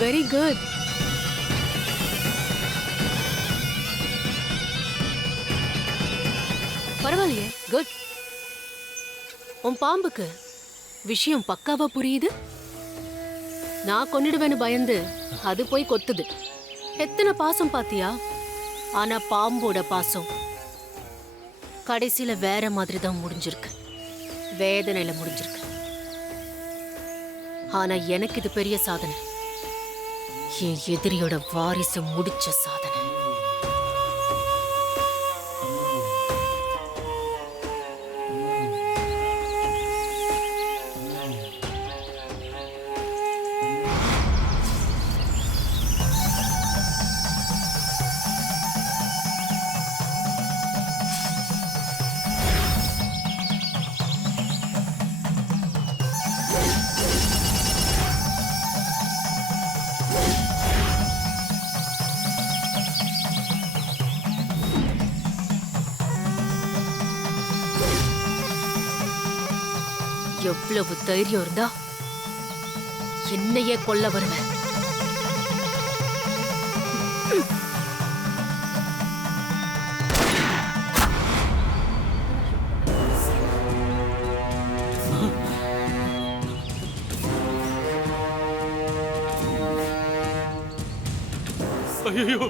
Very good. பரவாயில்லையே, good. உன் பாம்புக்கு விஷயம் பக்காவா புரியுது. நான் கொன்னிடுவேன்னு பயந்து அது போய் கொத்துது. எத்தனை பாசம் பாத்தியா? ஆனா பாம்போட பாசம் கடைசியில வேற மாதிரி தான் முடிஞ்சிருக்கு. வேதனையில முடிஞ்சிருக்கு. ஆனா எனக்கு இது பெரிய சாதனை. என் எதிரியோட வாரிசு முடிச்ச சாதனை. எவ்வளவு தைரியம் இருந்தா என்னையே கொல்ல வருவேன். ஐயோ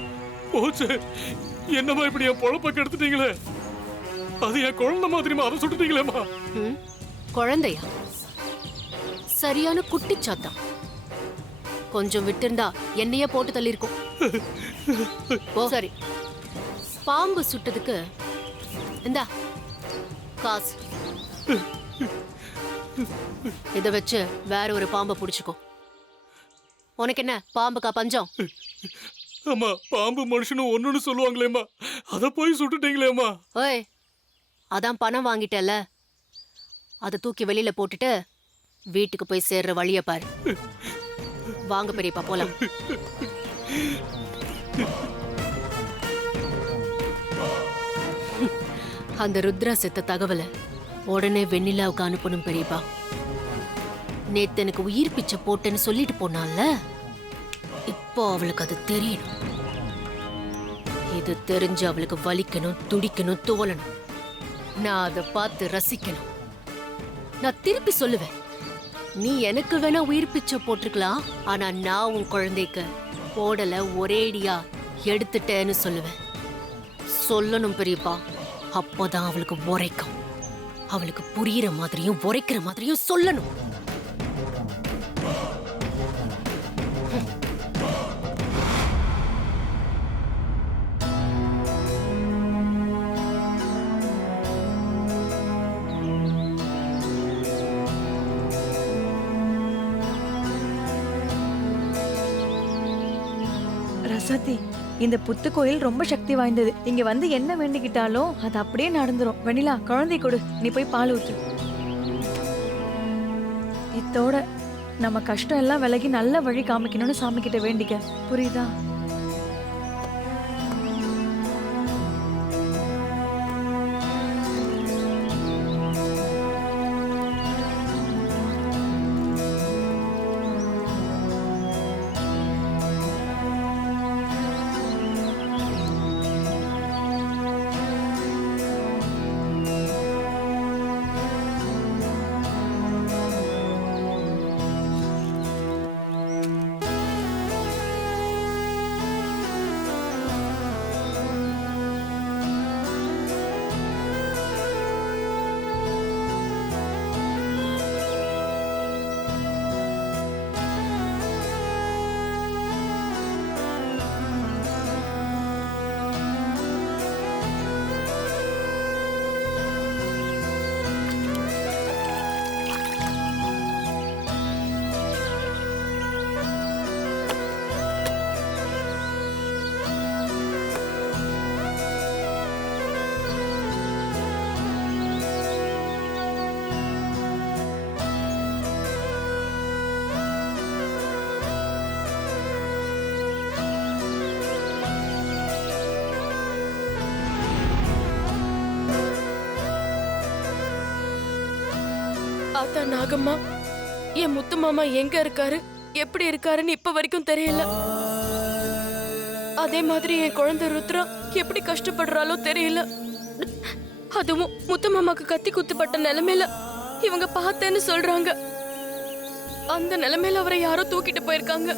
போச்சு. என்னமா இப்படி என் பொழப்ப கெடுத்துட்டீங்களே. அது என் குழந்தை மாதிரிமா, அதை சுட்டுட்டீங்களேமா. குழந்தையா? சரியான குட்டிச்சாத்தான். கொஞ்சம் விட்டிருந்தா என்னையே போட்டு தள்ளிருக்கும். ஓ சரி, பாம்பு சுட்டதுக்கு இந்தா காசு. இத வச்சு வேற ஒரு பாம்பை புடிச்சுக்கோ. உனக்கு என்ன பாம்புக்கா பஞ்சம்? அம்மா, பாம்பு மனுஷனும் ஒண்ணுன்னு சொல்லுவாங்களேம்மா, அத போய் சுட்டுட்டீங்களேம்மா. ஓய், அதான் பணம் வாங்கிட்டல, அதை தூக்கி வெளியில போட்டுட்டு வீட்டுக்கு போய் சேர்ற வழிய பாரு. வாங்க பெரியப்பா போலாம். அந்த ருத்ரா செத்த தகவலை உடனே வெண்ணிலாவுக்கு அனுப்பணும் பெரியப்பா. நேத்து எனக்கு உயிர் பிச்சை போட்டேன்னு சொல்லிட்டு போனால, இப்போ அவளுக்கு அது தெரியணும். இது தெரிஞ்சு அவளுக்கு வலிக்கணும், துடிக்கணும், துவலணும். நான் அதை பார்த்து ரசிக்கணும். நான் திருப்பி சொல்லுவேன், நீ எனக்கு வேணா உயிர் பிச்சை போட்டிருக்கலாம், ஆனா நான் உன் குழந்தைக்கு போடல, ஒரேடியா எடுத்துட்டேன்னு சொல்லுவேன். சொல்லணும் பெரியப்பா. அப்போதான் அவளுக்கு உரைக்கும். அவளுக்கு புரியுற மாதிரியும் உரைக்கிற மாதிரியும் சொல்லணும். ரசாத்தி, இந்த புத்து கோயில் ரொம்ப சக்தி வாய்ந்தது. இங்க வந்து என்ன வேண்டிக்கிட்டாலும் அது அப்படியே நடந்துரும். வெண்ணிலா, குழந்தை கொடு, நீ போய் பால் ஊத்து. இத்தோட நம்ம கஷ்டம் எல்லாம் விலகி நல்ல வழி காமிக்கணும்னு சாமி கிட்ட வேண்டிக்க, புரியுதா? ஆத்தா நாகம்மா, என் முத்து மாமா எங்க இருக்காரு, எப்படி இருக்காருன்னு இப்ப வரைக்கும் தெரியல. அதே மாதிரி என் குழந்தை ருத்ரா எப்படி கஷ்டப்படுறாளோ தெரியல. அதுவும் முத்து மாமாக்கு கத்தி குத்துப்பட்ட நிலைமையில இவங்க பார்த்தேன்னு சொல்றாங்க. அந்த நிலைமையில அவரை யாரோ தூக்கிட்டு போயிருக்காங்க.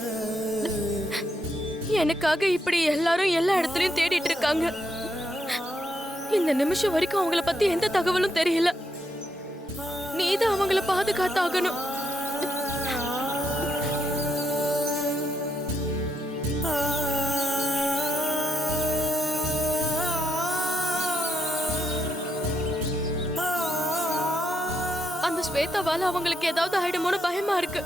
எனக்காக இப்படி எல்லாரும் எல்லா இடத்துலயும் தேடிட்டு இருக்காங்க. இந்த நிமிஷம் வரைக்கும் அவங்கள பத்தி எந்த தகவலும் தெரியல. நீதான் அவங்கள பாதுகாத்தாகணும். அந்த ஸ்வேதாவால அவங்களுக்கு ஏதாவது ஆயிடுமோன்னு பயமா இருக்கு.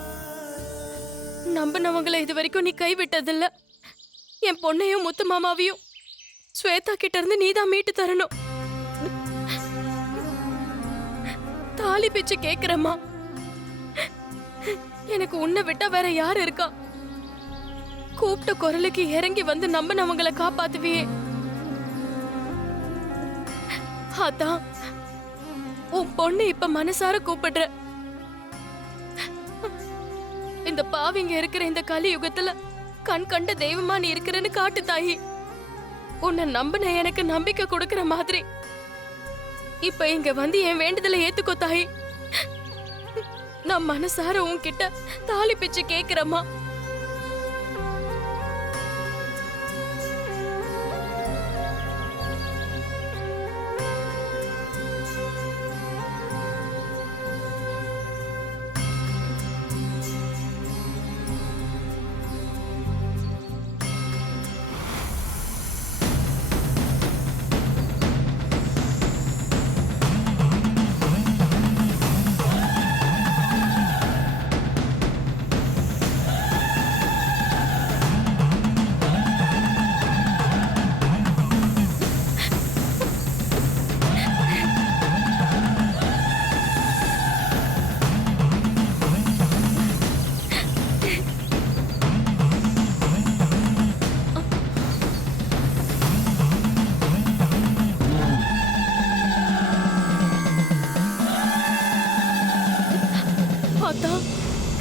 நம்பினவங்களை இது வரைக்கும் நீ கைவிட்டதில்ல. என் பொண்ணையும் முத்து மாமாவையும் ஸ்வேதா கிட்ட இருந்து நீதான் மீட்டு தரணும். தாலி பிச்சு கேக்குறம்மா. எனக்கு உன்னை விட்டா வேற யாரு இருக்கா? கூப்பிட்ட குரலுக்கு இறங்கி வந்து நம்பினவங்களை காப்பாத்துவியே. அதான் உன் பொண்ணு இப்ப மனசார கூப்பிடுற. இந்த பாவிங்க இருக்கிற இந்த கலியுகத்துல கண் கண்ட தெய்வமா நீ இருக்கிறன்னு காட்டு தாயி. உன்னை நம்பின எனக்கு நம்பிக்கை கொடுக்கற மாதிரி இப்ப இங்க வந்து என் வேண்டுதலை ஏத்துக்கோ தாயி. நான் மனசார உன்கிட்ட தாலி பிச்சு கேக்குறேம்மா.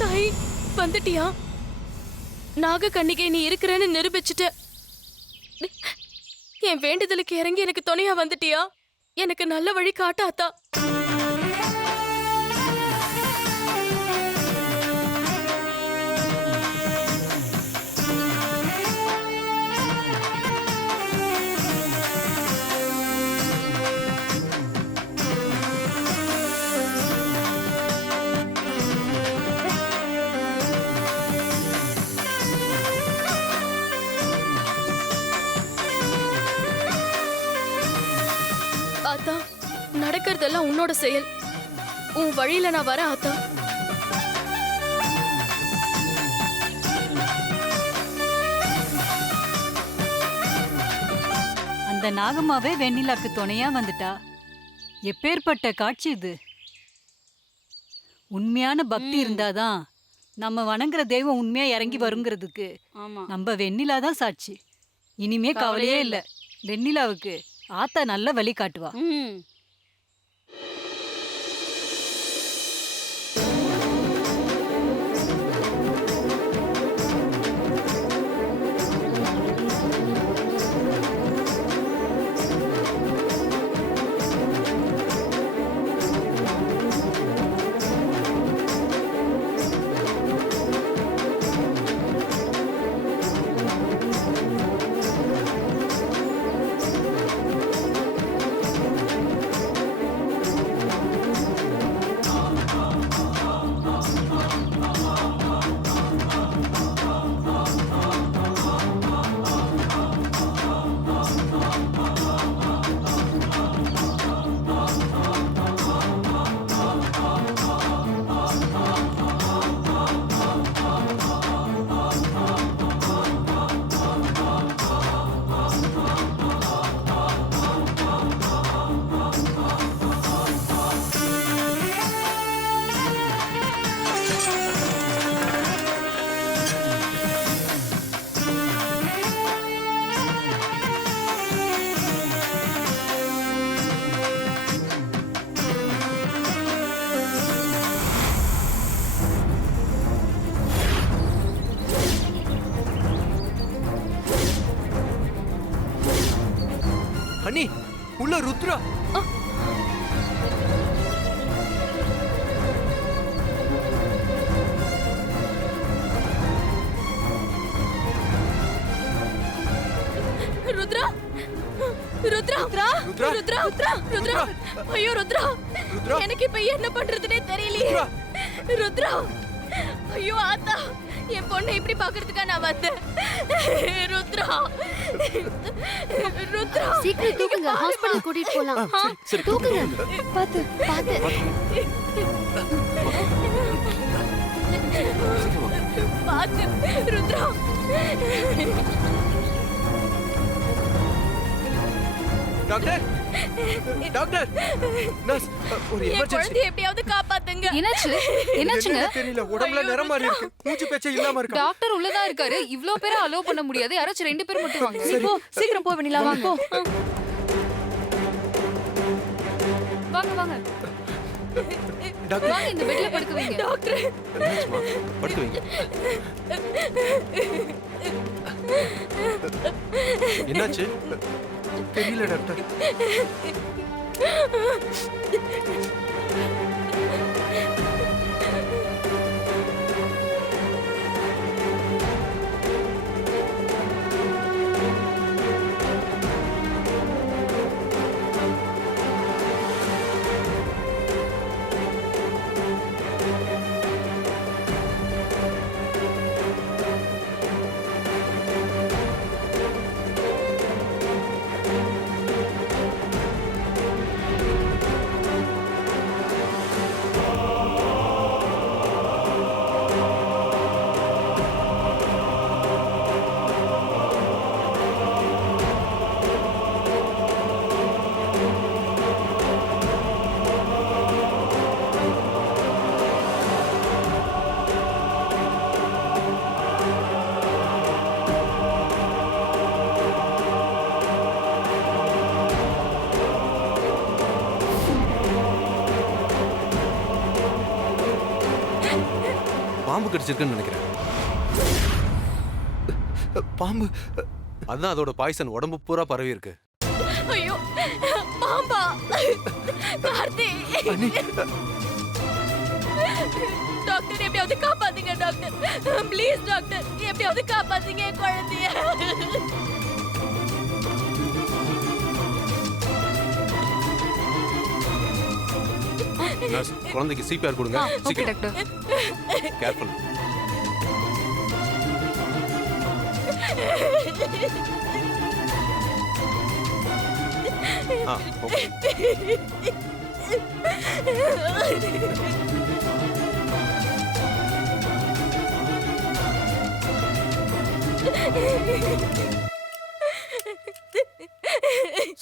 தாய் வந்துட்டியா? நாக கண்ணிகை நீ இருக்கிறன்னு நிரூபிச்சுட்ட. என் வேண்டுதலுக்கு இறங்கி எனக்கு துணையா வந்துட்டியா? எனக்கு நல்ல வழி காட்டாத்தா. ஆத்தா, நடக்கிறதெல்லாம் உன்னோட செயல். உன் வழியில நான் வரேன் ஆத்தா. அந்த நாகம்மாவே வெண்ணிலாக்கு துணையா வந்துட்டா. எப்பேற்பட்ட காட்சி இது! உண்மையான பக்தி இருந்தாதான் நம்ம வணங்குற தெய்வம் உண்மையா இறங்கி வருங்கிறதுக்கு நம்ம வெண்ணிலா தான் சாட்சி. இனிமே கவலையே இல்ல. வெண்ணிலாவுக்கு ஆத்தா நல்ல வழி காட்டுவா. உள்ள ருத்ரா. ருத்ரா ருத்ரா ருத்ரா ருத்ரா. ருத்ரா ருத்ரா ருத்ரா ஐயோ ருத்ரா ருத்ரா. எனக்கு இப்ப என்ன பண்றதுனே தெரியலையே. ருத்ரா ஐயோ ஆத்தா, என் பொண்ணை இப்படி பாக்குறதுக்கா நான் வந்தேன். ருத்ரா ருத்ரா சீக்கிரம் தூக்குங்க, ஹாஸ்பிடல் கூட்டிட்டு போலாம். சரி தூக்குங்க. பாத்து பாத்து. பாத்து ருத்ரா. டாக்டர் டாக்டர் நர்ஸ் ஒரு என் எமர்ஜென்சி. குழந்தையை எப்படியாவது காப்பாத்துங்க. என்னாச்சு என்னாச்சுங்க என்னன்னு தெரியல, உடம்புல ஐயோ, நிறம் மாறி இருக்கு, மூச்சு பேச்சே இல்லாம இருக்கா. டாக்டர் உள்ளதா இருக்காரு. இவ்ளோ பேரை அலோ பண்ண முடியாது. யாராச்சும் 2 பேர் மட்டும் வாங்க. நீ போ, சீக்கிரம் போ வெண்ணிலா, வாங்க போ. வாங்க வாங்க டாக்டர் வாங்க, இந்த பெட்ல படுக்க வைங்க. டாக்டர் என்னாச்சுமா? படுத்து வைங்க. என்னாச்சு? தெரியல டாக்டர். பாம்பு கடிச்சிருக்குன்னு நினைக்கிறேன். பாம்பு அதான், அதோட பாய்சன் உடம்பு பூரா பரவி இருக்கு. ஐயோ பாம்பா. கார்த்தி டாக்டர் எப்படியாவது காப்பாத்துங்க டாக்டர். ப்ளீஸ் டாக்டர், எப்படியாவது காப்பாத்துங்க என் குழந்தைய. நர்ஸ், குழந்தைக்கு சிபிஆர் கொடுங்க. ஓகே சீக்கிரம். டாக்டர். கேர்ஃபுல். ஓகே.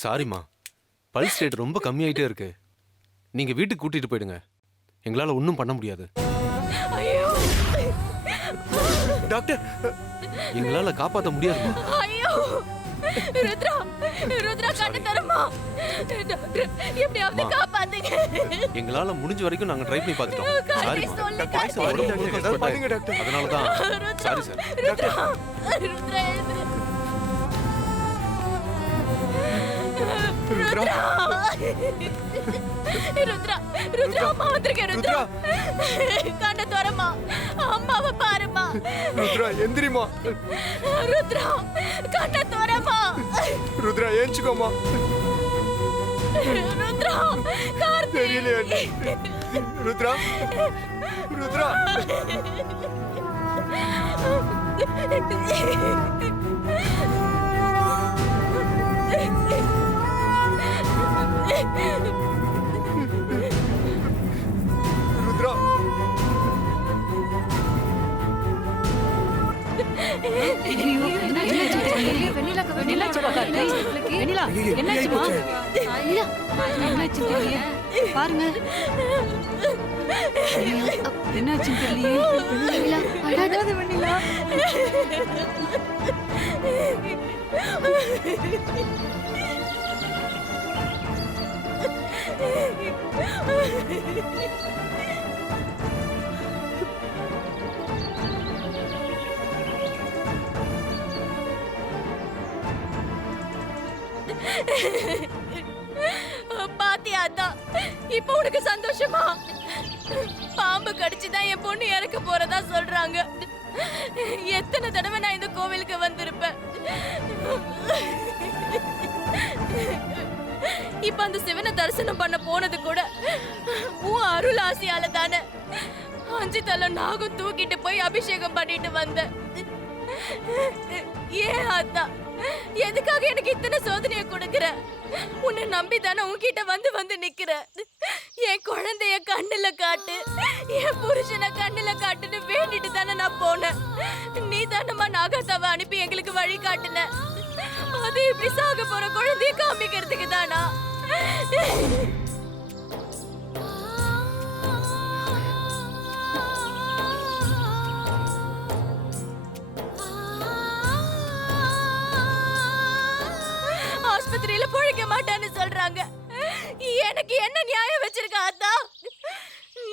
சாரிம்மா, பல்ஸ் ரேட் ரொம்ப கம்மியாயிட்டே இருக்கு. நீங்க வீட்டுக்கு கூட்டிட்டு போயிடுங்க. எங்களால ஒன்றும் பண்ண முடியாது. ஐயோ டாக்டர், எங்களால காப்பாற்ற முடியாதுமா. ஐயோ ருத்ரா ருத்ரா, கண்ணு தரமா டாக்டர், எப்படியாவது அம்மா. காப்பாத்துங்க. எங்களால முடிஞ்ச வரைக்கும் நாங்க ட்ரை பண்ணி பார்த்துட்டோம். கார்த்தி, சாரிம்மா. சொல்லு, பாய்ஸ் கார்த்தி. உடம்பு முழுக்க spread ஆயிருக்கு. அதனால தான். Sorry sir. ருத்ரா ருத்ரா எழுந்துரு. ருத்ரா ருத்ரா ருத்ரா, அம்மா வந்திருக்கேன். ருத்ரா கண்ணை திறமா, அம்மாவை பாருமா. ருத்ரா எந்திரிமா. ருத்ரா கண்ணை திறமா. ருத்ரா ஏஞ்சுக்கோமா. ருத்ரா கார்த்தி. தெரியலையே. ருத்ரா ருத்ரா. ருத்ரா வெண்ணிலா, என்னாச்சுமா? என்னாச்சுன்னு தெரியலையே. பாருங்க, என்னாச்சுன்னு தெரியலையே. அழாத வெண்ணிலா. இப்போ உனக்கு சந்தோஷமா? பாம்பு கடிச்சுதான் என் பொண்ணு இறக்க போறதா சொல்றாங்க. எத்தனை தடவை நான் இந்த கோவிலுக்கு வந்திருப்பேன். இப்ப அந்த சிவனை தரிசனம் பண்ண போனது கூட உன் அருள் ஆசையால தானே. 5 தலை நாகம் தூக்கிட்டு போய் அபிஷேகம் பண்ணிட்டு வந்தேன். ஏன் ஆத்தா, எதுக்காக எனக்கு இத்தனை சோதனைய கொடுக்கிற? உன்னை நம்பி தானே உன்கிட்ட வந்து நிக்கிற. என் குழந்தைய கண்ணுல காட்டு, என் புருஷனை கண்ணுல காட்டுன்னு வேண்டிட்டு தானே நான் போனேன். நீ தானம்மா நாகாத்தாவை அனுப்பி எங்களுக்கு வழி காட்டுன. அது இப்படி சாக போற குழந்தைய காமிக்கிறதுக்கு தானா? ஆஸ்பத்திரியில பொழைக்க மாட்டான்னு சொல்றாங்க. எனக்கு என்ன நியாயம் வச்சிருக்க ஆத்தா?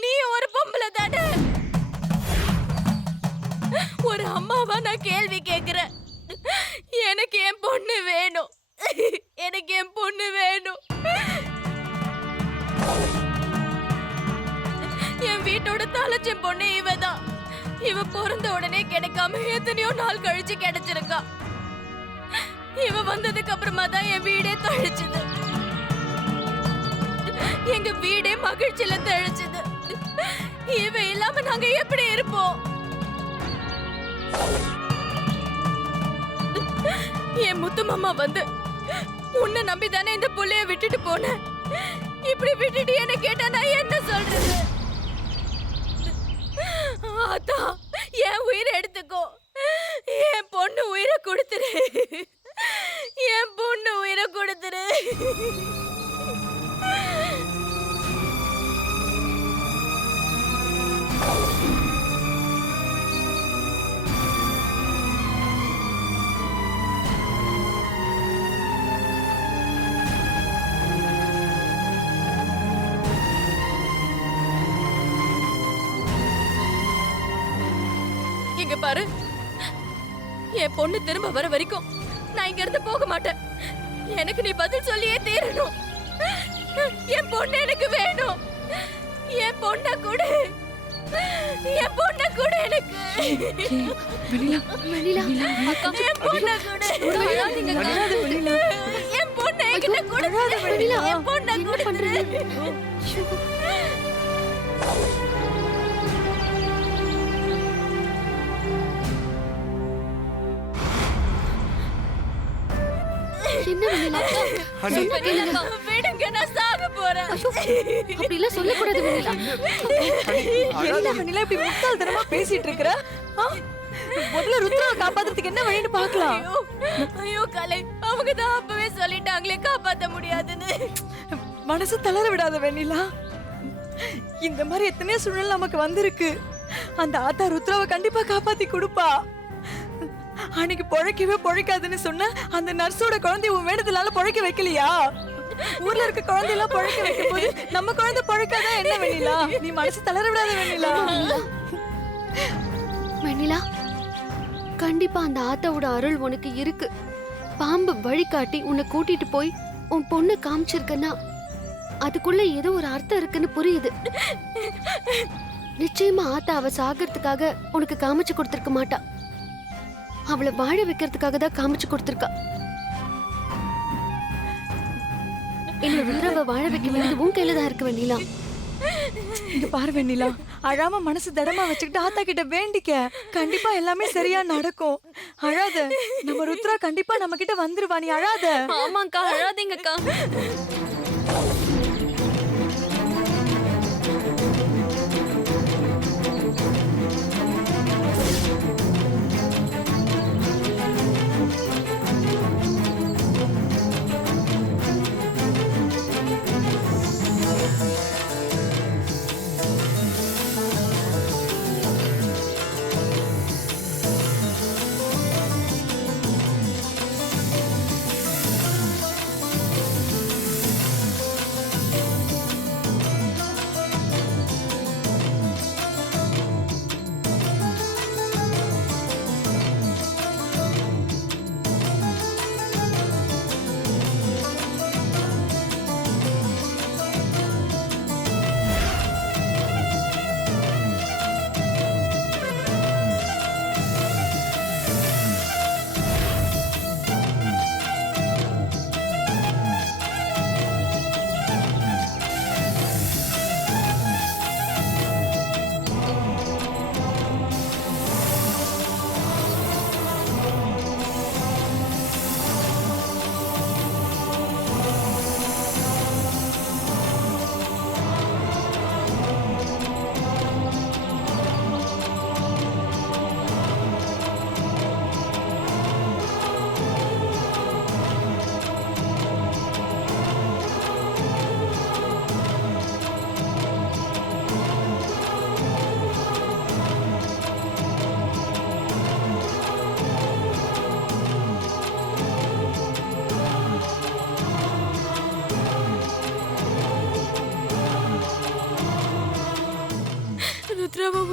நீ ஒரு பொம்பளை தானே. ஒரு அம்மாவா நான் கேள்வி கேக்குறேன். எனக்கு என் பொண்ணு வேணும். எனக்கு என் பொண்ணு வேணும். என் வீட்டோட தலைச்சம் பொண்ணு இவதான். இவ பிறந்த உடனே கிடைக்காம எத்தனையோ நாள் கழிச்சு கிடைச்சிருக்கா. இவ வந்ததுக்கு அப்புறமா தான் என் வீடே தழிச்சுது. எங்க வீடே மகிழ்ச்சியில தழிச்சுது. இவ இல்லாம நாங்க எப்படி இருப்போம்? என் முத்து மாமா வந்து உன்னை நம்பி தானே இந்த புள்ளைய விட்டுட்டு போனேன். இப்படி விட்டுட்டு என்ன கேட்டா நான் என்ன சொல்றது? ஆத்தா, என் உயிரை எடுத்துக்கோ. என் பொண்ணு உயிரை கொடுத்துரு. என் பொண்ணு உயிரை கொடுத்துரு. இங்க பாரு, என் பொண்ணு திரும்ப வர வரைக்கும் நான் இங்க இருந்து போக மாட்டேன். எனக்கு நீ பதில் சொல்லியே தீரணும். என் பொண்ணு எனக்கு வேணும். என் பொண்ண கூட, என் பொண்ண கூட எனக்கு. வெண்ணிலா, என் பொண்ண கூட. என் பொண்ணு என்கிட்ட கொடுத்துரு. என் பொண்ண கொடுத்துரு. என்ன வெண்ணிலா? விடுங்க, நான் சாக போறேன். அப்படி எல்லாம் சொல்லக்கூடாது வெண்ணிலா. என்ன வெண்ணிலா இப்படி முட்டாள்தனமா பேசிட்டு இருக்கற? முதல்ல ருத்ராவை காப்பாத்துறதுக்கு என்ன வழின்னு பார்க்கலாம். ஐயோ கலை, அவங்க தான் அப்பவே சொல்லிட்டாங்களே காப்பாத்த முடியாதுன்னு. மனசு தளர விடாத வெண்ணிலா. இந்த மாதிரி எத்தனையோ சூழ்நிலை நமக்கு வந்திருக்கு. அந்த ஆத்தா ருத்ராவை கண்டிப்பா காப்பாத்தி கொடுப்பா. அன்னைக்கு பொழைக்கவே பொழைக்காதுன்னு சொன்ன அந்த நர்ஸோட குழந்தை உன் வேடத்தினால பொழைக்க வைக்கலையா? ஊர்ல இருக்க குழந்தையெல்லாம் பொழைக்க வைக்கும் போது நம்ம குழந்தை பொழைக்காதான் என்ன வெண்ணிலா? நீ மனசு தளர விடாத வெண்ணிலா. வெண்ணிலா, கண்டிப்பா அந்த ஆத்தாவோட அருள் உனக்கு இருக்கு. பாம்பு வழிகாட்டி உன்னை கூட்டிட்டு போய் உன் பொண்ணு காமிச்சிருக்கன்னா அதுக்குள்ள ஏதோ ஒரு அர்த்தம் இருக்குன்னு புரியுது. நிச்சயமா ஆத்தா அவ சாகிறதுக்காக உனக்கு காமிச்சு கொடுத்திருக்க மாட்டா. அவளை வாழ வைக்கிறதுக்காக தான் காமிச்சு கொடுத்திருக்கா. இந்த ருத்ராவை வாழ வைக்க வேண்டியது உன் கையில தான் இருக்க வெண்ணிலா. இங்க பாரு வெண்ணிலா, அழாம மனசு தடமா வச்சுக்கிட்டு ஆத்தா கிட்ட வேண்டிக்க. கண்டிப்பா எல்லாமே சரியா நடக்கும். அழாத. நம்ம ருத்ரா கண்டிப்பா நம்ம கிட்ட வந்துருவா. நீ அழாத. ஆமாக்கா, அழாதீங்கக்கா.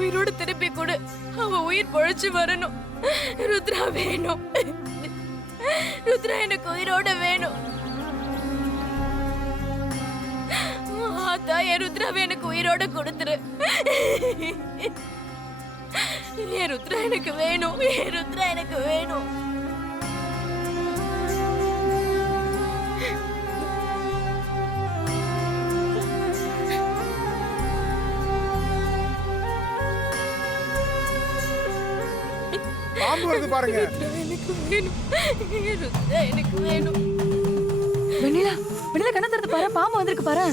உயிரோட திருப்பி கொடு. அவ உயிர் பொழைச்சு வரணும். ருத்ரா வேணும். ருத்ரா எனக்கு உயிரோட வேணும். ஆத்தா, என் ருத்ராவை எனக்கு உயிரோட கொடுத்துரு. என் ருத்ரா எனக்கு வேணும். என் ருத்ரா எனக்கு வேணும். பாம்பு வருது பாருங்க. எனக்கு வேணும். என் ருத்ரா எனக்கு வேணும். வெண்ணிலா, வெண்ணிலா கண்ணை திறந்து பாரு, பாம்பு வந்திருக்கு பாரு.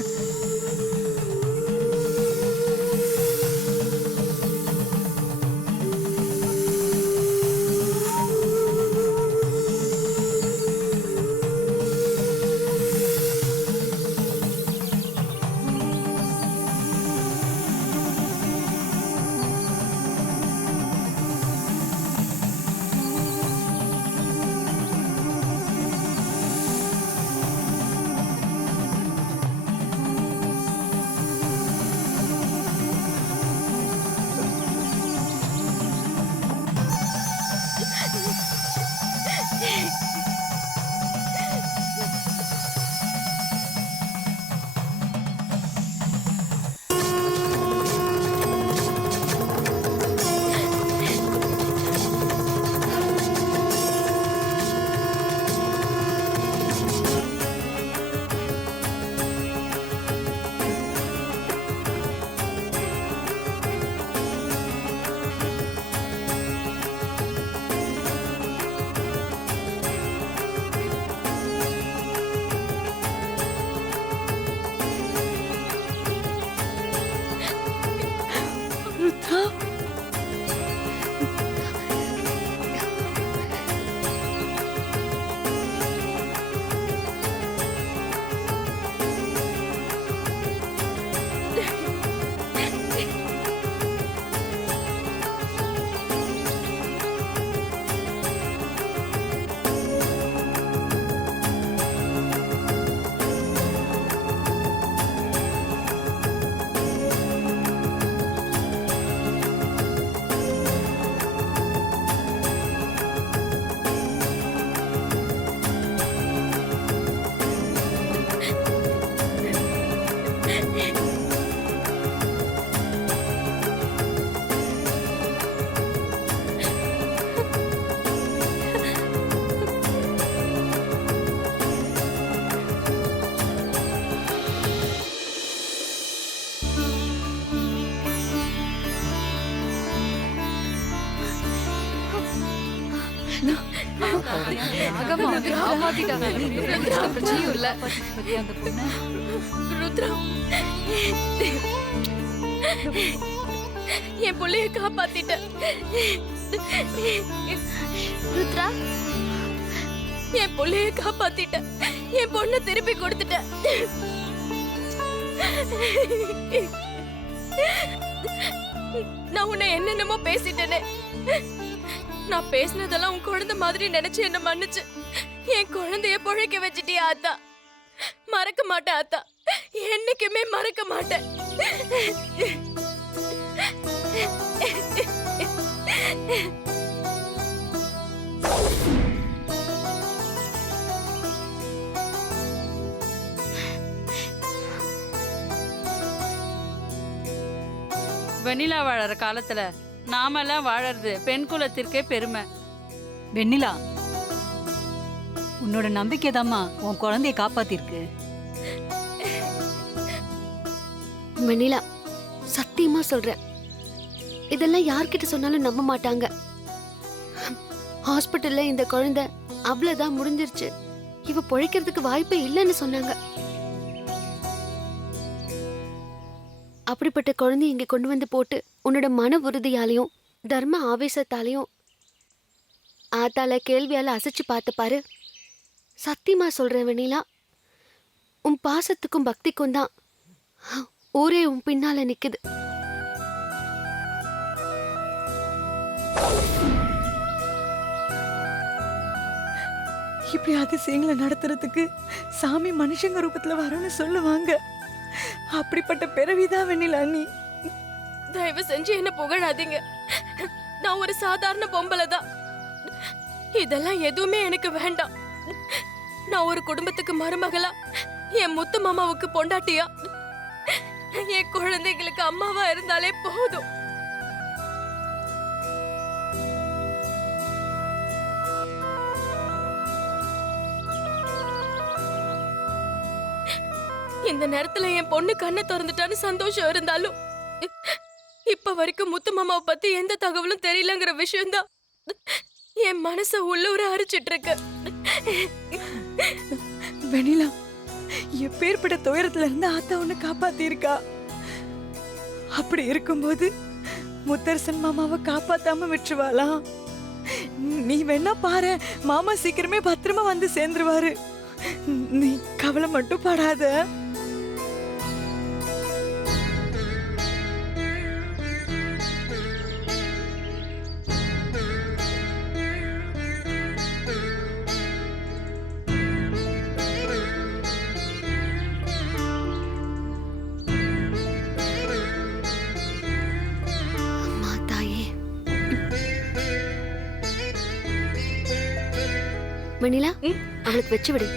ருத்ரா, அகமா வந்து காப்பாத்திட்டாங்க. எந்த பிரச்சனையும் இல்ல. பத்தியா அந்த பொண்ணு? ருத்ரா, என் புள்ளைய காப்பாத்திட்ட. ருத்ரா, என் புள்ளைய காப்பாத்திட்ட. என் பொண்ணை திருப்பி கொடுத்துட்ட. நான் உன்னை என்னென்னமோ பேசிட்டேனே. நான் பேசினதெல்லாம் உன் குழந்தை மாதிரி நினைச்சு என்ன மன்னிச்சு என் குழந்தைய பொழைக்க வச்சிட்டியா ஆத்தா. மறக்க மாட்டேன் ஆத்தா, என்னைக்குமே மறக்க மாட்டேன். வெண்ணிலா வாழற காலத்துல நாமெல்லாம் வாழறது பெண் குலத்திற்கே பெருமை. வெண்ணிலா, உன்னோட நம்பிக்கை தாம்மா உன் குழந்தைய காப்பாத்திருக்கு. வெண்ணிலா, சத்தியமா சொல்றேன், இதெல்லாம் யார்கிட்ட சொன்னாலும் நம்ப மாட்டாங்க. ஹாஸ்பிட்டல்ல இந்த குழந்தை அவ்வளவுதான் முடிஞ்சிருச்சு, இவ பொழைக்கிறதுக்கு வாய்ப்பே இல்லைன்னு சொன்னாங்க. அப்படிப்பட்ட குழந்தைய இங்க கொண்டு வந்து போட்டு உன்னோட மன உறுதியாலையும் தர்ம ஆவேசத்தாலையும் ஆத்தால கேள்வியால அசைச்சு பார்த்து பாரு. சத்தியமா சொல்றேன் வெண்ணிலா, உன் பாசத்துக்கும் பக்திக்கும் தான் ஊரே உன் பின்னால நிக்குது. இப்படி அதிசயங்களை நடத்துறதுக்கு சாமி மனுஷங்க ரூபத்துல வரும்னு சொல்லுவாங்க. அப்படிப்பட்ட பிறவிதான் வெண்ணிலா நீ. தயவு செஞ்சு என்ன புகழாதீங்க. நான் ஒரு சாதாரண பொம்பளை தான். இதெல்லாம் எதுவுமே எனக்கு வேண்டாம். நான் ஒரு குடும்பத்துக்கு மருமகளா, என் முத்து மாமாவுக்கு பொண்டாட்டியா, என் குழந்தைகளுக்கு அம்மாவா இருந்தாலே போதும். இந்த நேரத்துல என் பொண்ணு கண்ணை திறந்துட்டான்னு சந்தோஷம் இருந்தாலும் இப்ப வரைக்கும் முத்து மாமாவை பத்தி எந்த தகவலும் தெரியலங்கிற விஷயம்தான் என் மனச உள்ளூர அரிச்சிட்டு இருக்கு. வெண்ணிலா, எப்பேற்பட்ட துயரத்துல இருந்து ஆத்தா உன்னை காப்பாத்தி இருக்கா. அப்படி இருக்கும்போது முத்தரசன் மாமாவை காப்பாத்தாம விட்டுருவாளா? நீ வேணா பாரு, மாமா சீக்கிரமே பத்திரமா வந்து சேர்ந்துருவாரு. நீ கவலை மட்டும் படாத. அம்மா தாயே. வெண்ணிலா, அவளுக்கு வச்சு விடு.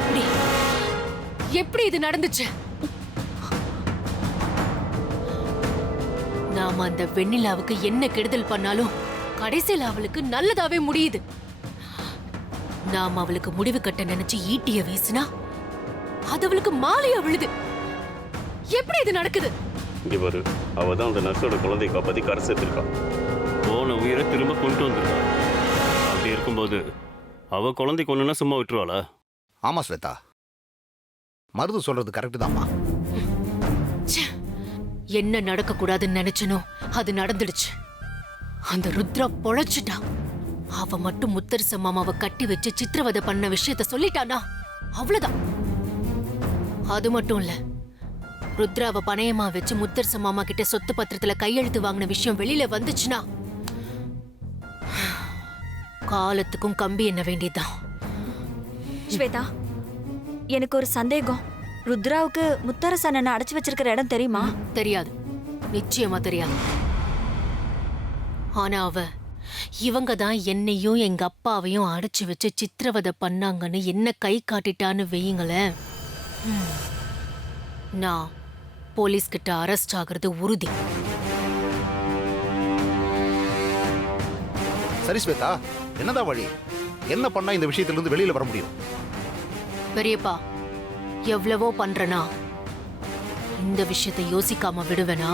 எப்படி எப்படி இது நடந்துச்சு? நாம அந்த வெண்ணிலாவுக்கு என்ன கெடுதல் பண்ணாலும் கடைசியில் அவளுக்கு நல்லதாவே முடியுது. நாம அவளுக்கு முடிவு கட்ட நினைச்சு ஈட்டிய வீசினா அது அவளுக்கு மாலையா விழுது. எப்படி இது நடக்குது? இங்க பாரு, அவ தான் அந்த நர்ஸோட குழந்தையை காப்பாத்தி கரை சேர்த்திருக்கா. போன உயிரை திரும்ப கொண்டு வந்திருக்கா. அப்படி இருக்கும்போது அவ குழந்தை கொண்டுனா சும்மா விட்டுருவாளா? ஆமா ஸ்வேதா, மருது சொல்றது கரெக்ட் தான்மா. என்ன நடக்க கூடாதுன்னு நினைச்சனோ அது நடந்துடுச்சு. அந்த ருத்ரா பொழைச்சிட்டா. அவ மட்டும் முத்தரச மாமாவை கட்டி வச்சு சித்திரவதை பண்ண விஷயத்த சொல்லிட்டானா அவ்வளவுதான். அது மட்டும் இல்ல, ருத்ராவை பணையமா வச்சு முத்தரச மாமா கிட்ட சொத்து பத்திரத்துல கையெழுத்து வாங்கின விஷயம் வெளியில வந்துச்சுன்னா காலத்துக்கும் கம்பி என்ன வேண்டியதுதான். ஸ்வேதா, எனக்கு ஒரு சந்தேகம். ருத்ராவுக்கு முத்தரசன் அடைச்சு வச்சிருக்கிற இடம் தெரியுமா? தெரியாது, நிச்சயமா தெரியாது. ஆனா அவ இவங்க தான் என்னையும் எங்க அப்பாவையும் அடைச்சு வச்சு சித்திரவதை பண்ணாங்கன்னு என்ன கை காட்டிட்டான்னு வையுங்களேன், நான் போலீஸ் கிட்ட அரெஸ்ட் ஆகிறது உறுதி. சரி ஸ்வேதா, என்னதான் வழி? என்ன பண்ணா இந்த விஷயத்திலிருந்து வெளியில வர முடியும்? பெரியப்பா, எவ்வளவோ பண்றனா, இந்த விஷயத்தை யோசிக்காம விடுவேனா?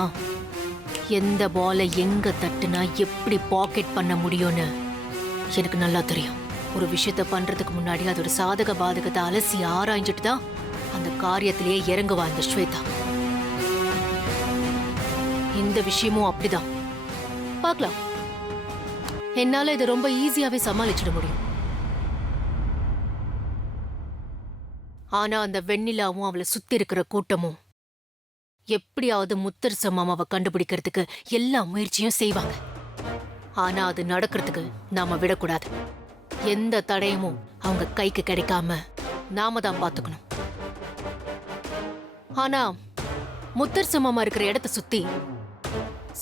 எந்த பாலை எங்க தட்டுனா எப்படி பாக்கெட் பண்ண முடியும்னு எனக்கு நல்லா தெரியும். ஒரு விஷயத்த பண்றதுக்கு முன்னாடி அதோட சாதக பாதகத்தை அலசி ஆராய்ஞ்சிட்டு தான் அந்த காரியத்திலேயே இறங்குவா இந்த ஸ்வேதா. இந்த விஷயமும் அப்படிதான். பார்க்கலாம், என்னால இதை ரொம்ப ஈஸியாவே சமாளிச்சிட முடியும். ஆனா அந்த வெண்ணிலாவும் அவளை சுத்தி இருக்கிற கூட்டமும் எப்படியாவது முத்தரச மாமாவை கண்டுபிடிக்கிறதுக்கு எல்லா முயற்சியும் செய்வாங்க. ஆனா அது நடக்கிறதுக்கு நாம விடக்கூடாது. எந்த தடயமும் அவங்க கைக்கு கிடைக்காம நாம தான் பாத்துக்கணும். ஆனா முத்தரச மாமா இருக்கிற இடத்தை சுத்தி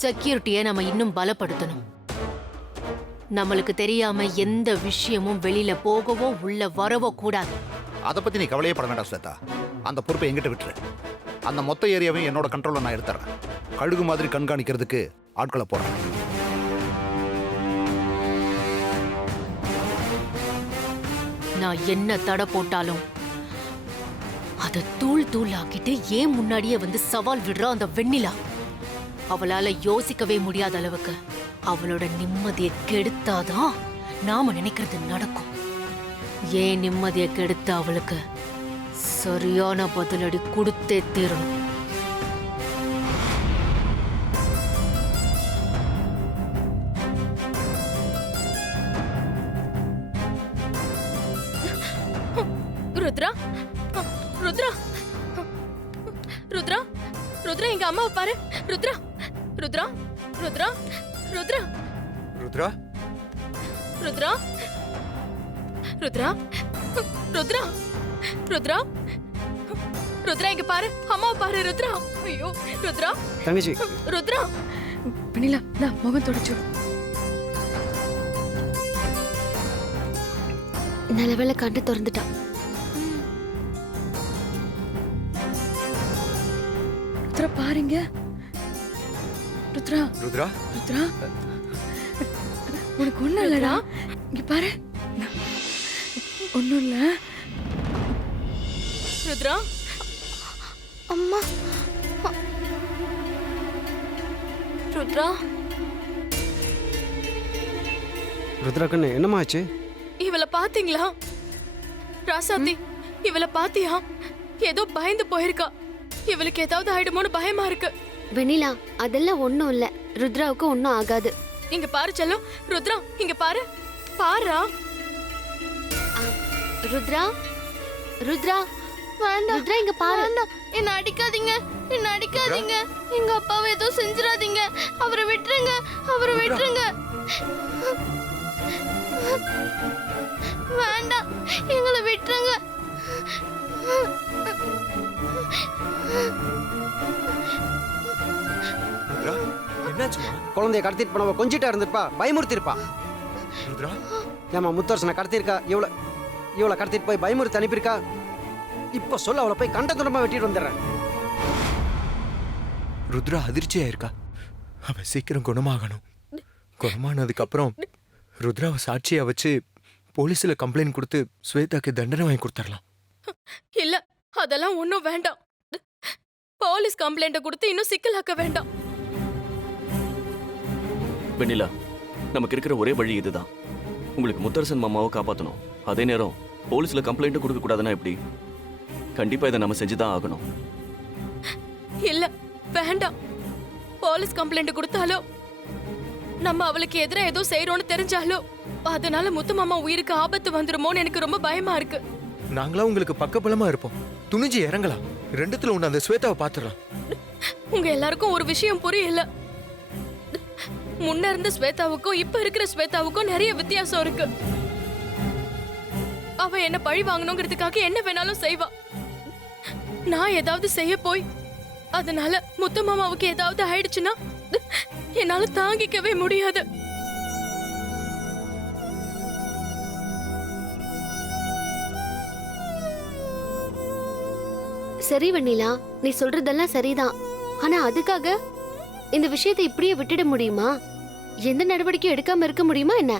செக்யூரிட்டியை நம்ம இன்னும் பலப்படுத்தணும். நம்மளுக்கு தெரியாம எந்த விஷயமும் வெளியில போகவோ உள்ள வரவோ கூடாது. அதை பத்தி நீ கவலையே பட வேண்டாம் ஸ்வேதா. அந்த பொறுப்பை எங்கிட்ட விட்டுரு. அந்த மொத்த ஏரியாவையும் என்னோட கண்ட்ரோல்ல நான் எடுத்துறேன். கழுகு மாதிரி கண்காணிக்கிறதுக்கு ஆட்களை போடுறேன். நான் என்ன தடை போட்டாலும் அதை தூள் தூள் ஆக்கிட்டு ஏன் முன்னாடியே வந்து சவால் விடுறா அந்த வெண்ணிலா. அவளால யோசிக்கவே முடியாத அளவுக்கு அவளோட நிம்மதியை கெடுத்தாதான் நாம நினைக்கிறது நடக்கும். ஏன் நிம்மதியை கெடுத்து அவளுக்கு சரியான பதிலடி கொடுத்தே தீரணும். ருத்ரா ருத்ரா ருத்ரா ருத்ரா எங்க அம்மாவை பாரு. ருத்ரா ருத்ரா ருத்ரா ருத்ரா ருத்ரா ருத்ரா ருத்ரா ருத்ரா ருத்ரா ருத்ரா இங்க பாரு, அம்மாவை பாரு. ருத்ரா ஐயோ ருத்ரா தங்கச்சி ருத்ரா. வெண்ணிலா நான் முகம் தொடச்சு. நல்லவேளை கண்டு திறந்துட்டான். ருத்ரா பாருங்க. ருத்ரா ருத்ரா ருத்ரா உனக்கு ஒண்ணும் இல்லடா. இங்க பாரு, ஒண்ணும் இல்ல. ருத்ரா அம்மா ருத்ரா ருத்ரா கண்ணு என்னம்மா ஆச்சு? இவளை பாத்தீங்களா? ராசாத்தி இவளை பாத்தியா? ஏதோ பயந்து போயிருக்கா. இவளுக்கு ஏதாவது ஆயிடுமோன்னு பயமா இருக்கு. வெண்ணிலா அதெல்லாம் ஒண்ணும் இல்ல. ருத்ராவுக்கு ஒண்ணும் ஆகாது. இங்க பாரு செல்லம். ருத்ரா இங்க பாரு, பாருடா. ருத்ரா ருத்ரா வேண்டாம். ருத்ரா இங்க பாரு. என்ன அடிக்காதீங்க, என்ன அடிக்காதீங்க. எங்க அப்பாவை ஏதோ செஞ்சிடாதீங்க. அவரை விட்டுருங்க, அவரை விட்டுருங்க. வேண்டாம், எங்களை விட்டுருங்க. என்னாச்சுமா? குழந்தைய கடத்திட்டு போனவ கொஞ்சிட்டா இருந்திருப்பா, பயமுறுத்திருப்பா. ருத்ரா ஏமா முத்தரசனை கடத்திருக்கா? இவளை கடத்திட்டு போய் பயமுறுத்தி அனுப்பியிருக்கா. இப்ப சொல்ல அவளை போய் கண்ட துண்டமா வெட்டிட்டு வந்துடுறேன். ருத்ரா அதிர்ச்சியா இருக்கா. அவன் சீக்கிரம் குணமாகணும். குணமானதுக்கு அப்புறம் ருத்ராவை சாட்சியா வச்சு போலீஸ்ல கம்ப்ளைண்ட் கொடுத்து ஸ்வேதாக்கு தண்டனை வாங்கி கொடுத்துடலாம். இல்ல, அதெல்லாம் ஒண்ணும் வேண்டாம். போலீஸ் கம்ப்ளைண்ட கொடுத்து இன்னும் சிக்கலாக்க வேண்டாம். வெண்ணிலா, நமக்கு இருக்கிற ஒரே வழி இதுதான். உங்களுக்கு முத்தரசன் மாமாவை காப்பாற்றணும். அதே நேரம் போலீஸ்ல கம்ப்ளைண்ட் கொடுக்க கூடாதுன்னா எப்படி? கண்டிப்பா இதை நம்ம செஞ்சுதான் ஆகணும். இல்ல வேண்டாம். போலீஸ் கம்ப்ளைண்ட் கொடுத்தாலோ, நம்ம அவளுக்கு எதிராக ஏதோ செய்யறோம்னு தெரிஞ்சாலோ, அதனால முத்து மாமா உயிருக்கு ஆபத்து வந்துருமோன்னு எனக்கு ரொம்ப பயமா இருக்கு. நாங்களா உங்களுக்கு பக்கபலமா இருப்போம். துணிஞ்சு இறங்கலாம். ரெண்டுத்துல ஒண்ணு அந்த ஸ்வேதாவை பாத்துடலாம். உங்க எல்லாருக்கும் ஒரு விஷயம் புரியல. முன்ன இருந்த ஸ்வேதாவுக்கும் இப்ப இருக்கிற ஸ்வேதாவுக்கும் நிறைய வித்தியாசம் இருக்கு. அவ என்ன பழி வாங்கணுங்கிறதுக்காக என்ன வேணாலும் செய்வா. நான் ஏதாவது செய்ய போய் அதனால முத்து மாமாவுக்கு ஏதாவது ஆயிடுச்சுன்னா என்னால தாங்கிக்கவே முடியாது. சரி வெண்ணிலா, நீ சொல்றதெல்லாம் சரிதான். ஆனா அதுக்காக இந்த விஷயத்தை இப்படியே விட்டுட முடியுமா? எந்த நடவடிக்கையும் எடுக்காம இருக்க முடியுமா என்ன?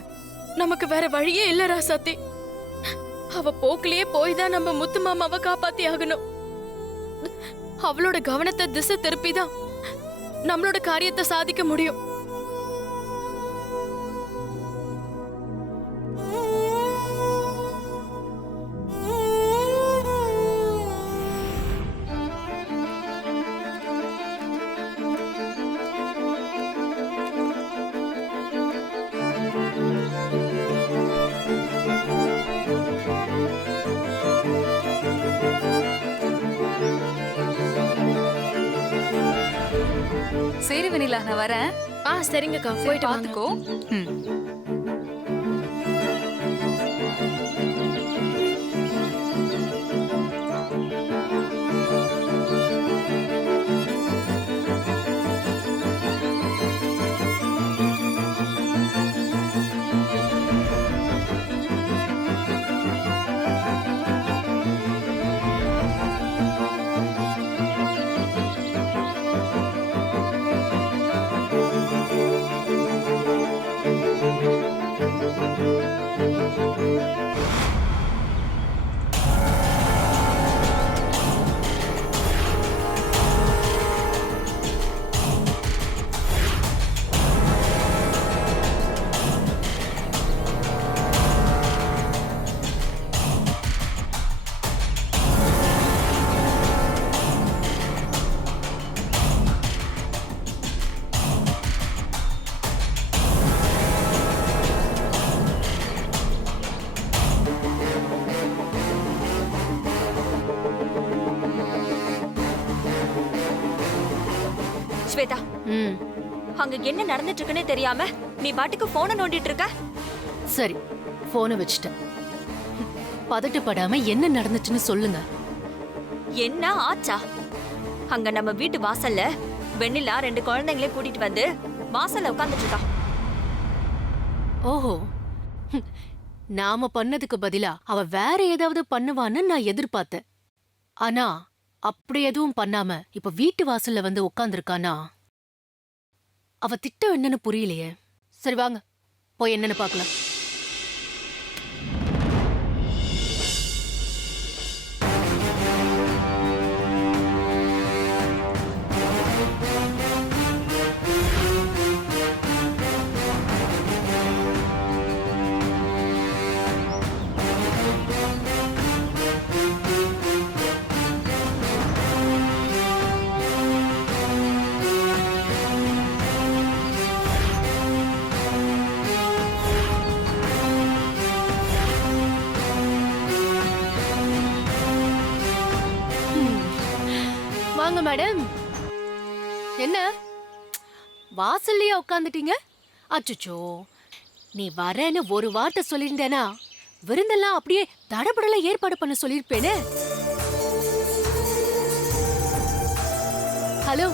நமக்கு வேற வழியே இல்ல ராசாத்தி. அவ போக்கிலேயே போய் தான் நம்ம முத்து மாமாவை காப்பாத்தி ஆகணும். அவளோட கவனத்தை திசை திருப்பிதான் நம்மளோட காரியத்தை சாதிக்க முடியும். சரி வெண்ணிலா, நான் வரேன். சரிங்கக்கா, போயிட்டு பாத்துக்கோ. அங்க என்ன நடந்துட்டு இருக்குன்னே தெரியாம நீ பாட்டுக்கு போனை நோண்டிட்டு இருக்க. சரி, போனை வச்சுட்டேன். பதட்டப்படாம என்ன நடந்துச்சுன்னு சொல்லுங்க. என்ன ஆச்சா? அங்க நம்ம வீட்டு வாசல்ல வெண்ணிலா 2 குழந்தைங்களே கூட்டிட்டு வந்து வாசல்ல உட்கார்ந்துட்டு இருக்கா. ஓஹோ, நாம பண்ணதுக்கு பதிலா அவ வேற ஏதாவது பண்ணுவான்னு நான் எதிர்பார்த்தேன். ஆனா அப்படி எதுவும் பண்ணாம இப்ப வீட்டு வாசல்ல வந்து உட்கார்ந்துருக்கானா? அவ திட்டம் என்னன்னு புரியலையே. சரி வாங்க போய் என்னன்னு பார்க்கலாம். வாங்க மேடம். என்ன வாசல்லையே உட்காந்துட்டீங்க? அச்சுச்சோ, நீ வரேன்னு ஒரு வார்த்தை சொல்லியிருந்தேனா விருந்தெல்லாம் அப்படியே தடபடல ஏற்பாடு பண்ண சொல்லியிருப்பேனே. ஹலோ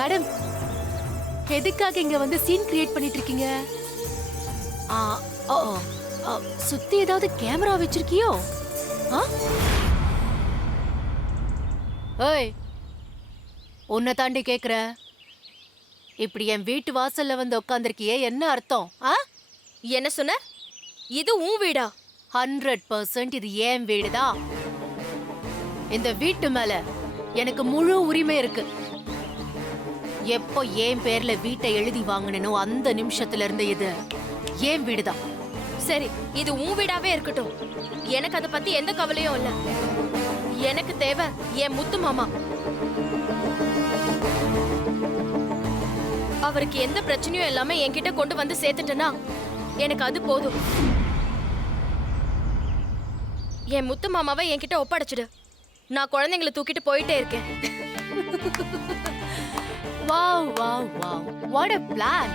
மேடம், எதுக்காக இங்க வந்து சீன் கிரியேட் பண்ணிட்டு இருக்கீங்க? ஆ, ஓ, சுத்தி ஏதாவது கேமரா வச்சிருக்கியோ? ஏய், உன்னை தாண்டி கேக்குற. இப்படி என் வீட்டு வாசல்ல வந்து உட்காந்துருக்கியே, என்ன அர்த்தம்? என்ன சொன்ன? இது உன் வீடா? 100% இது என் வீடுதான். இந்த வீட்டு மேல எனக்கு முழு உரிமை இருக்கு. எப்போ என் பேர்ல வீட்டை எழுதி வாங்கினோ அந்த நிமிஷத்துல இருந்து இது என் வீடுதான். சரி, இது உன் வீடாவே இருக்கட்டும். எனக்கு அதை பத்தி எந்த கவலையும் இல்ல. எனக்கு தேவை என் முத்து மாமா. அவருக்கு எந்த பிரச்சனையும் இல்லாம என்கிட்ட கொண்டு வந்து சேர்த்துட்டேன்னா எனக்கு அது போதும். என் முத்து மாமாவை என்கிட்ட ஒப்படைச்சிடு. நான் குழந்தைங்களை தூக்கிட்டு போயிட்டே இருக்கேன். Wow wow wow, what a plan.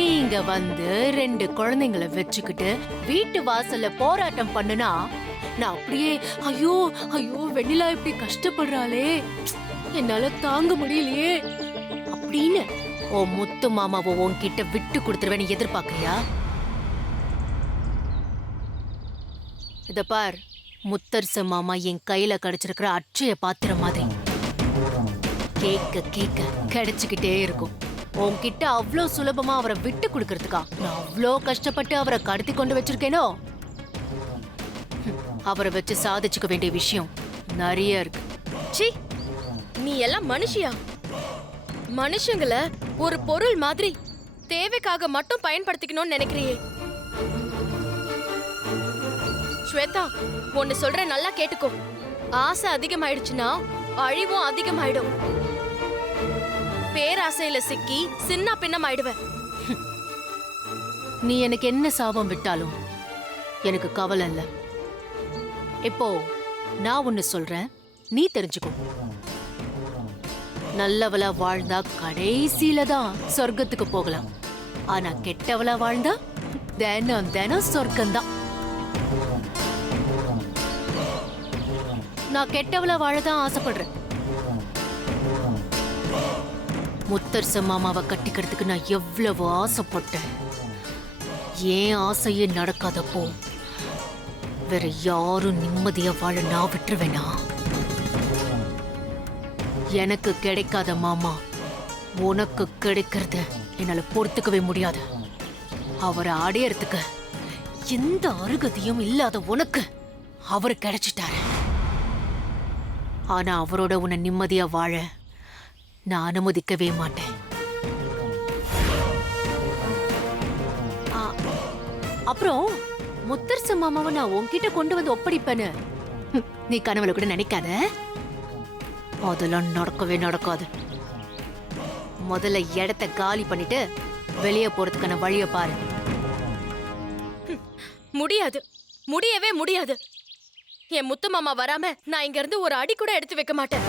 நீங்க வந்து 2 குழந்தைங்களை வச்சுக்கிட்டு வீட்டு வாசல்ல போராட்டம் பண்ணுனா நான் அப்படியே ஐயோ ஐயோ வெண்ணிலா இப்படி கஷ்டப்படுறாளே, என்னால தாங்க முடியலையே அப்படின்னு ஓ முத்து மாமாவை உன்கிட்ட விட்டு கொடுத்துருவேன்னு எதிர்பார்க்கறியா? இத பார், முத்தரச மாமா என் கையில கிடைச்சிருக்கிற அட்சய பாத்திரம் மாதிரி கேட்க கேட்க கிடைச்சுக்கிட்டே இருக்கும். உன்கிட்ட அவ்வளோ சுலபமா அவரை விட்டு கொடுக்கறதுக்கா நான் அவ்வளோ கஷ்டப்பட்டு அவரை கடத்தி கொண்டு வச்சிருக்கேனோ? அவரை வச்சு சாதிச்சுக்க வேண்டிய விஷயம் நிறைய இருக்கு. சீ, நீ எல்லாம் மனுஷியா? மனுஷங்கள ஒரு பொருள் மாதிரி தேவைக்காக மட்டும் பயன்படுத்திக்கணும்னு நினைக்கிறியே? ஸ்வேதா, ஒன்னு சொல்ற, நல்லா கேட்டுக்கோ. ஆசை அதிகமாயிடுச்சுன்னா அழிவும் அதிகமாயிடும். பேராசையில சிக்கி சின்ன பின்னம் ஆயிடுவேன். நீ எனக்கு என்ன சாபம் விட்டாலும் எனக்கு கவலை இல்ல. இப்போ நான் ஒன்னு சொல்றேன், நீ தெரிஞ்சுக்கோ. நல்லவளா வாழ்ந்தா கடைசியில தான் சொர்க்கத்துக்கு போகலாம். ஆனா கெட்டவளா வாழ்ந்தா தினம் தினம் சொர்க்கம்தான். நான் கெட்டவளா வாழதான் ஆசைப்படுறேன். முத்தரச மாமாவை கட்டிக்கிறதுக்கு நான் எவ்வளவு ஆசைப்பட்டேன். ஏன் ஆசையே நடக்காதப்போ வேற யாரும் நிம்மதியா வாழ நான் விட்டுருவேனா? எனக்கு கிடைக்காத மாமா உனக்கு கிடைக்கிறத என்னால பொறுத்துக்கவே முடியாது. அவரை அடையறதுக்கு எந்த அருகதையும் இல்லாத உனக்கு அவரு கிடைச்சிட்டாரு. ஆனா அவரோட உன்னை நிம்மதியா வாழ நான் அனுமதிக்கவே மாட்டேன். அப்புறம் முத்தரச மாமாவை நான் உன்கிட்ட கொண்டு வந்து ஒப்படைப்பேன்னு நீ கனவுல கூட நினைக்காத. அதெல்லாம் நடக்கவே நடக்காது. முதல்ல இடத்த காலி பண்ணிட்டு வெளியே போறதுக்கான வழிய பாரு. முடியாது, முடியவே முடியாது. என் முத்து மாமா வராம நான் இங்க இருந்து ஒரு அடி கூட எடுத்து வைக்க மாட்டேன்.